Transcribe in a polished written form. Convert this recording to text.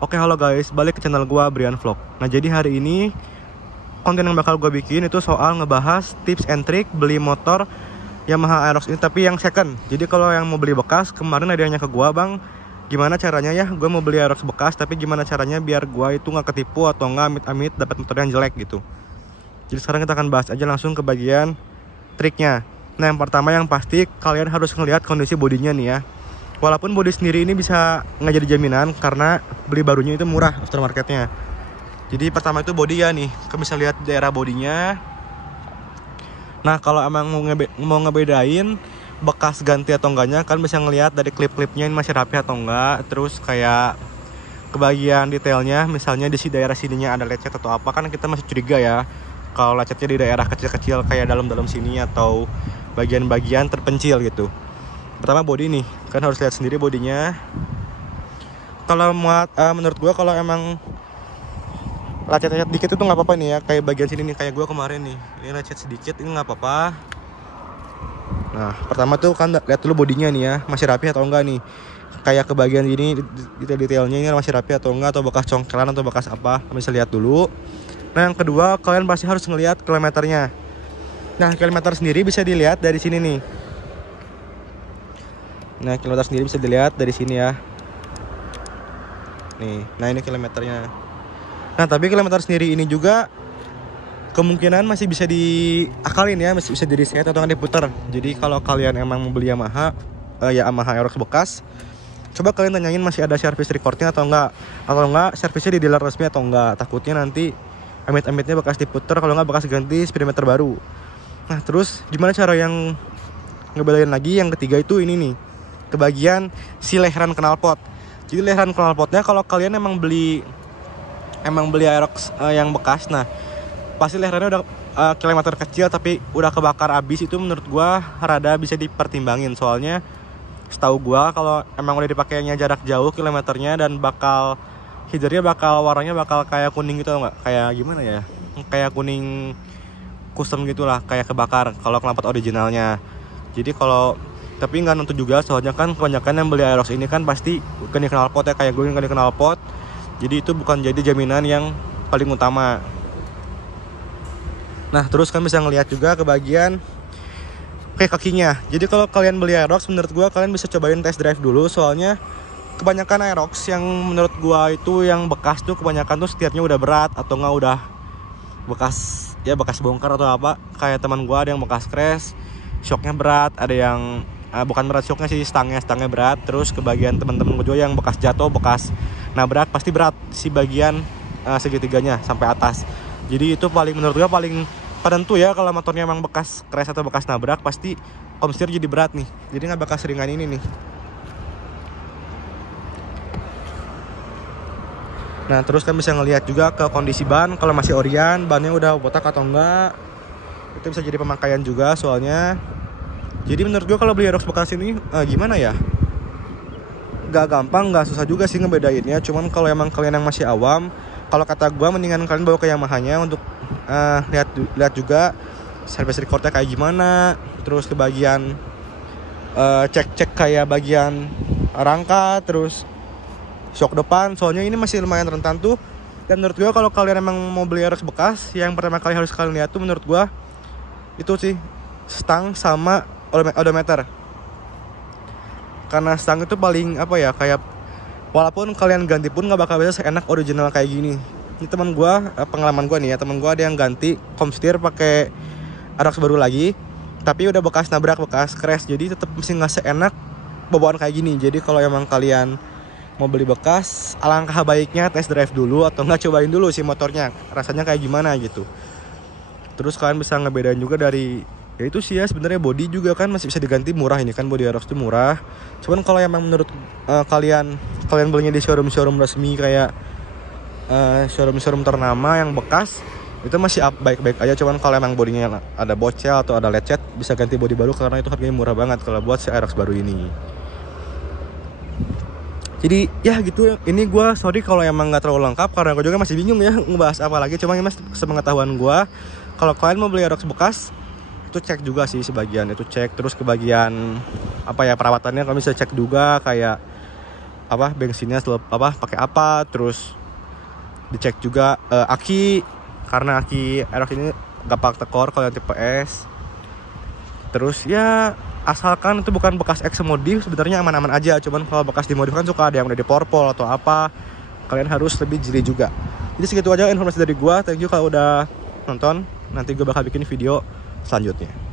Oke, halo guys, balik ke channel gua Brian Vlog. Nah, jadi hari ini konten yang bakal gua bikin itu soal ngebahas tips and trick beli motor Yamaha Aerox ini, tapi yang second. Jadi kalau yang mau beli bekas, kemarin ada yang nanya ke gua, "Bang, gimana caranya ya? Gua mau beli Aerox bekas, tapi gimana caranya biar gua itu nggak ketipu atau nggak amit-amit dapat motor yang jelek gitu." Jadi sekarang kita akan bahas aja langsung ke bagian triknya. Nah, yang pertama yang pasti kalian harus ngelihat kondisi bodinya nih ya. Walaupun bodi sendiri ini bisa nggak jadi jaminan karena beli barunya itu murah aftermarketnya. Jadi pertama itu bodi ya nih, kalian bisa lihat daerah bodinya. Nah, kalau emang mau ngebedain bekas ganti atau enggaknya, kan bisa ngelihat dari klip-klipnya ini masih rapi atau enggak. Terus kayak kebagian detailnya, misalnya di daerah sininya ada lecet atau apa, kan kita masih curiga ya. Kalau lecetnya di daerah kecil-kecil kayak dalam-dalam sini atau bagian-bagian terpencil gitu. Pertama bodi nih, kan harus lihat sendiri bodinya. Kalau menurut gue kalau emang lecet-lecet dikit itu nggak apa-apa nih ya, kayak bagian sini nih, kayak gue kemarin nih, ini lecet sedikit, ini nggak apa-apa. Nah, pertama tuh kan lihat dulu bodinya nih ya, masih rapi atau enggak nih. Kayak ke bagian ini detail-detailnya ini masih rapi atau enggak, atau bekas congkelan atau bekas apa, kalian bisa lihat dulu. Nah, yang kedua kalian pasti harus ngelihat kilometernya. Nah, kilometer sendiri bisa dilihat dari sini nih. Nah, kilometer sendiri bisa dilihat dari sini ya. Nih, nah ini kilometernya. Nah, tapi kilometer sendiri ini juga kemungkinan masih bisa diakalin ya, masih bisa di reset atau diputar. Jadi kalau kalian emang mau beli Yamaha, Yamaha Aerox bekas, coba kalian tanyain masih ada service recordnya atau enggak servisnya di dealer resmi atau enggak. Takutnya nanti amit-amitnya bekas diputar, kalau enggak bekas ganti speedometer baru. Nah, terus gimana cara yang ngebedain lagi? Yang ketiga itu ini nih, kebagian si leheran knalpot. Jadi leheran knalpotnya kalau kalian emang beli Aerox yang bekas, nah pasti leherannya udah kilometer kecil tapi udah kebakar abis, itu menurut gua rada bisa dipertimbangin. Soalnya setahu gua kalau emang udah dipakainya jarak jauh kilometernya, dan headernya warnanya bakal kayak kuning gitu, nggak kayak gimana ya, kayak kuning custom gitulah, kayak kebakar kalau knalpot originalnya. Jadi tapi nggak nentu juga, soalnya kan kebanyakan yang beli Aerox ini kan pasti ganti knalpot ya, kayak gue yang ganti knalpot. Jadi itu bukan jadi jaminan yang paling utama. Nah, terus kan bisa ngelihat juga ke bagian kakinya. Jadi kalau kalian beli Aerox, menurut gue kalian bisa cobain test drive dulu. Soalnya kebanyakan Aerox yang menurut gue itu yang bekas tuh kebanyakan tuh setiapnya udah berat atau nggak udah bekas bongkar atau apa. Kayak teman gue ada yang bekas crash, shocknya berat, ada yang bukan berat shocknya sih, stangnya berat. Terus ke bagian teman-teman gue juga yang bekas jatuh, bekas nabrak, pasti berat si bagian segitiganya sampai atas. Jadi itu menurut gue paling penentu ya, kalau motornya emang bekas crash atau bekas nabrak, pasti komstir jadi berat nih. Jadi nggak bekas ringan ini nih. Nah, terus kan bisa ngelihat juga ke kondisi ban, kalau masih orian, bannya udah botak atau enggak. Itu bisa jadi pemakaian juga soalnya. Jadi menurut gue kalau beli Aerox bekas ini gimana ya, gak gampang, gak susah juga sih ngebedainnya. Cuman kalau emang kalian yang masih awam, kalau kata gue mendingan kalian bawa ke Yamahanya untuk lihat juga service recordnya kayak gimana. Terus ke bagian cek kayak bagian rangka, terus shock depan, soalnya ini masih lumayan rentan tuh. Dan menurut gue kalau kalian emang mau beli Aerox bekas, yang pertama kali harus kalian lihat tuh menurut gue itu sih stang sama odometer. Karena stang itu paling kayak walaupun kalian ganti pun nggak bakal bisa seenak original kayak gini. Ini teman gue, pengalaman gue nih ya, teman gue ada yang ganti komstir pakai Aerox baru lagi, tapi udah bekas nabrak, bekas crash, jadi tetap mesti nggak seenak bawaan kayak gini. Jadi kalau emang kalian mau beli bekas, alangkah baiknya test drive dulu atau nggak cobain dulu si motornya rasanya kayak gimana gitu. Terus kalian bisa ngebedain juga dari ya itu sih ya, sebenarnya body juga kan masih bisa diganti murah, ini kan body Aerox itu murah. Cuman kalau emang menurut kalian belinya di showroom resmi kayak showroom ternama yang bekas, itu masih baik-baik aja. Cuman kalau emang bodinya ada bocel atau ada lecet, bisa ganti body baru karena itu harganya murah banget kalau buat si Aerox baru ini. Jadi ya gitu, ini gue sorry kalau emang gak terlalu lengkap karena gue juga masih bingung ya ngebahas apa lagi. Cuma ini sepengetahuan gue, kalau kalian mau beli Aerox bekas, itu cek juga sih sebagian, itu cek. Terus ke bagian perawatannya kalian bisa cek juga, kayak bensinnya pakai apa, terus dicek juga aki, karena aki Aerox ini gampang tekor kalau yang tipe S. Terus ya asalkan itu bukan bekas ex modif, sebenarnya aman-aman aja. Cuman kalau bekas dimodif kan suka ada yang udah diporpol atau apa, kalian harus lebih jeli juga. Jadi segitu aja informasi dari gua. Thank you kalau udah nonton. Nanti gue bakal bikin video selanjutnya.